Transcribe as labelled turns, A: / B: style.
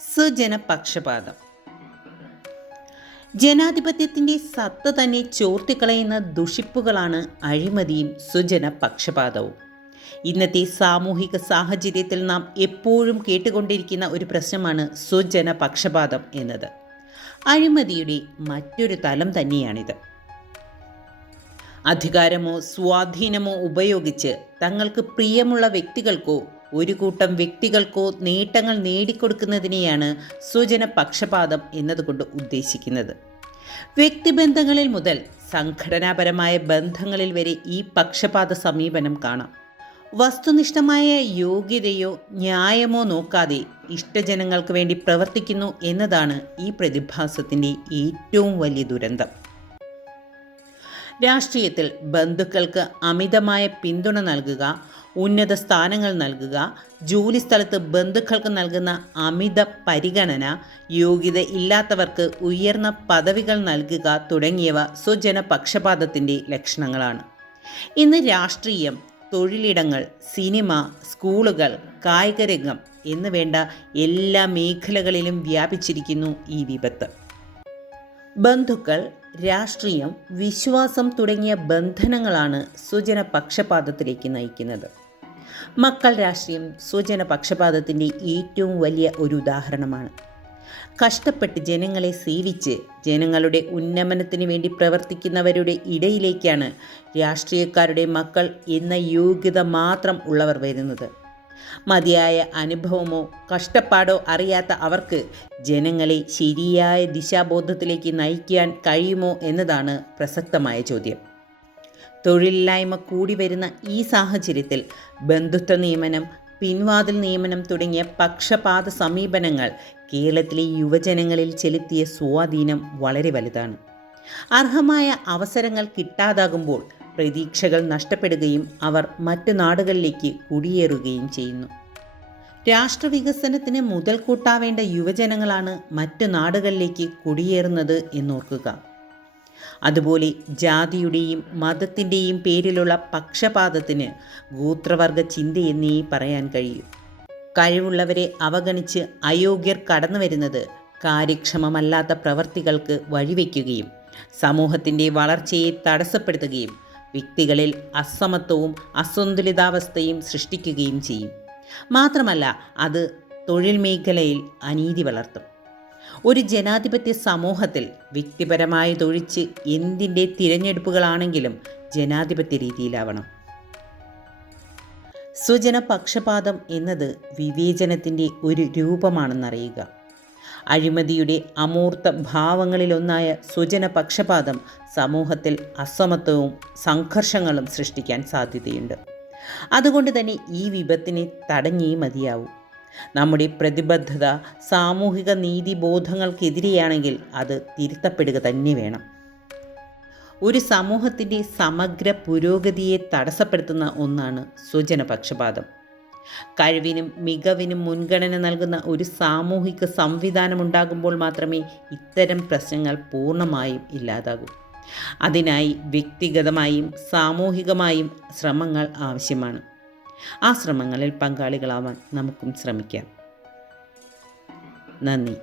A: സ്വജനപക്ഷപാതം ജനാധിപത്യത്തിന്റെ സത്ത തന്നെ ചോർത്തിക്കളയുന്ന ദുഷിപ്പുകളാണ് അഴിമതിയും സ്വജനപക്ഷപാതവും ഇന്നത്തെ സാമൂഹിക സാഹചര്യത്തിൽ നാം എപ്പോഴും കേട്ടുകൊണ്ടിരിക്കുന്ന ഒരു പ്രശ്നമാണ് സ്വജനപക്ഷപാതം എന്നത്. അഴിമതിയുടെ മറ്റൊരു തലം തന്നെയാണിത്. അധികാരമോ സ്വാധീനമോ ഉപയോഗിച്ച് തങ്ങൾക്ക് പ്രിയമുള്ള വ്യക്തികൾക്കോ ഒരു കൂട്ടം വ്യക്തികൾക്കോ നേട്ടങ്ങൾ നേടിക്കൊടുക്കുന്നതിനെയാണ് സ്വജന പക്ഷപാതം എന്നതുകൊണ്ട് ഉദ്ദേശിക്കുന്നത്. വ്യക്തിബന്ധങ്ങളിൽ മുതൽ സംഘടനാപരമായ ബന്ധങ്ങളിൽ വരെ ഈ പക്ഷപാത സമീപനം കാണാം. വസ്തുനിഷ്ഠമായ യോഗ്യതയോ ന്യായമോ നോക്കാതെ ഇഷ്ടജനങ്ങൾക്ക് വേണ്ടി പ്രവർത്തിക്കുന്നു എന്നതാണ് ഈ പ്രതിഭാസത്തിന്റെ ഏറ്റവും വലിയ ദുരന്തം. രാഷ്ട്രീയത്തിൽ ബന്ധുക്കൾക്ക് അമിതമായ പിന്തുണ നൽകുക ഉന്നത സ്ഥാനങ്ങൾ നൽകുക ജോലിസ്ഥലത്ത് ബന്ധുക്കൾക്ക് നൽകുന്ന അമിത പരിഗണന യോഗ്യത ഇല്ലാത്തവർക്ക് ഉയർന്ന പദവികൾ നൽകുക തുടങ്ങിയവ സ്വജന പക്ഷപാതത്തിന്റെ ലക്ഷണങ്ങളാണ്. ഇന്ന് രാഷ്ട്രീയം തൊഴിലിടങ്ങൾ സിനിമ സ്കൂളുകൾ കായികരംഗം എന്ന് വേണ്ട എല്ലാ മേഖലകളിലും വ്യാപിച്ചിരിക്കുന്നു ഈ വിപത്ത്. ബന്ധുക്കൾ രാഷ്ട്രീയം വിശ്വാസം തുടങ്ങിയ ബന്ധനങ്ങളാണ് സുജന പക്ഷപാതത്തിലേക്ക് നയിക്കുന്നത്. മക്കൾ രാഷ്ട്രീയം സുജന പക്ഷപാതത്തിന്റെ ഏറ്റവും വലിയ ഒരു ഉദാഹരണമാണ്. കഷ്ടപ്പെട്ട് ജനങ്ങളെ സേവിച്ച് ജനങ്ങളുടെ ഉന്നമനത്തിന് വേണ്ടി പ്രവർത്തിക്കുന്നവരുടെ ഇടയിലേക്കാണ് രാഷ്ട്രീയക്കാരുടെ മക്കൾ എന്ന യോഗ്യത മാത്രം ഉള്ളവർ വരുന്നത്. മതിയായ അനുഭവമോ കഷ്ടപ്പാടോ അറിയാത്ത അവർക്ക് ജനങ്ങളെ ശരിയായ ദിശാബോധത്തിലേക്ക് നയിക്കാൻ കഴിയുമോ എന്നതാണ് പ്രസക്തമായ ചോദ്യം. തൊഴിലില്ലായ്മ കൂടി വരുന്ന ഈ സാഹചര്യത്തിൽ ബന്ധുത്വ നിയമനം പിൻവാതിൽ നിയമനം തുടങ്ങിയ പക്ഷപാത സമീപനങ്ങൾ കേരളത്തിലെ യുവജനങ്ങളിൽ ചെലുത്തിയ സ്വാധീനം വളരെ വലുതാണ്. അർഹമായ അവസരങ്ങൾ കിട്ടാതാകുമ്പോൾ പ്രതീക്ഷകൾ നഷ്ടപ്പെടുകയും അവർ മറ്റു നാടുകളിലേക്ക് കുടിയേറുകയും ചെയ്യുന്നു. രാഷ്ട്രവികസനത്തിന് മുതൽക്കൂട്ടാവേണ്ട യുവജനങ്ങളാണ് മറ്റു നാടുകളിലേക്ക് കുടിയേറുന്നത് എന്നോർക്കുക. അതുപോലെ ജാതിയുടെയും മതത്തിന്റെയും പേരിലുള്ള പക്ഷപാതത്തിന് ഗോത്രവർഗ ചിന്തയെന്നേ പറയാൻ കഴിയൂ. കഴിവുള്ളവരെ അവഗണിച്ച് അയോഗ്യർ കടന്നു വരുന്നത് കാര്യക്ഷമമല്ലാത്ത പ്രവർത്തികൾക്ക് വഴിവെക്കുകയും സമൂഹത്തിന്റെ വളർച്ചയെ തടസ്സപ്പെടുത്തുകയും വ്യക്തികളിൽ അസമത്വവും അസന്തുലിതാവസ്ഥയും സൃഷ്ടിക്കുകയും ചെയ്യും. മാത്രമല്ല അത് തൊഴിൽ മേഖലയിൽ അനീതി വളർത്തും. ഒരു ജനാധിപത്യ സമൂഹത്തിൽ വ്യക്തിപരമായി തൊഴിച്ച് എന്തിന്റെ തിരഞ്ഞെടുപ്പുകളാണെങ്കിലും ജനാധിപത്യ രീതിയിലാവണം. സ്വജന പക്ഷപാതം എന്നത് വിവേചനത്തിന്റെ ഒരു രൂപമാണെന്നറിയുക. അഴിമതിയുടെ അമൂർത്ത ഭാവങ്ങളിലൊന്നായ സ്വജന പക്ഷപാതം സമൂഹത്തിൽ അസമത്വവും സംഘർഷങ്ങളും സൃഷ്ടിക്കാൻ സാധ്യതയുണ്ട്. അതുകൊണ്ട് തന്നെ ഈ വിപത്തിനെ തടഞ്ഞേ മതിയാവൂ. നമ്മുടെ പ്രതിബദ്ധത സാമൂഹിക നീതിബോധങ്ങൾക്കെതിരെയാണെങ്കിൽ അത് തിരുത്തപ്പെടുക തന്നെ വേണം. ഒരു സമൂഹത്തിന്റെ സമഗ്ര പുരോഗതിയെ തടസ്സപ്പെടുത്തുന്ന ഒന്നാണ് സ്വജനപക്ഷപാതം കഴിവിനും മികവിനും മുൻഗണന നൽകുന്ന ഒരു സാമൂഹിക സംവിധാനം ഉണ്ടാകുമ്പോൾ മാത്രമേ ഇത്തരം പ്രശ്നങ്ങൾ പൂർണമായും ഇല്ലാതാകൂ. അതിനായി വ്യക്തിഗതമായും സാമൂഹികമായും ശ്രമങ്ങൾ ആവശ്യമാണ്. ആ ശ്രമങ്ങളിൽ പങ്കാളികളാവാൻ നമുക്കും ശ്രമിക്കാം. നന്ദി.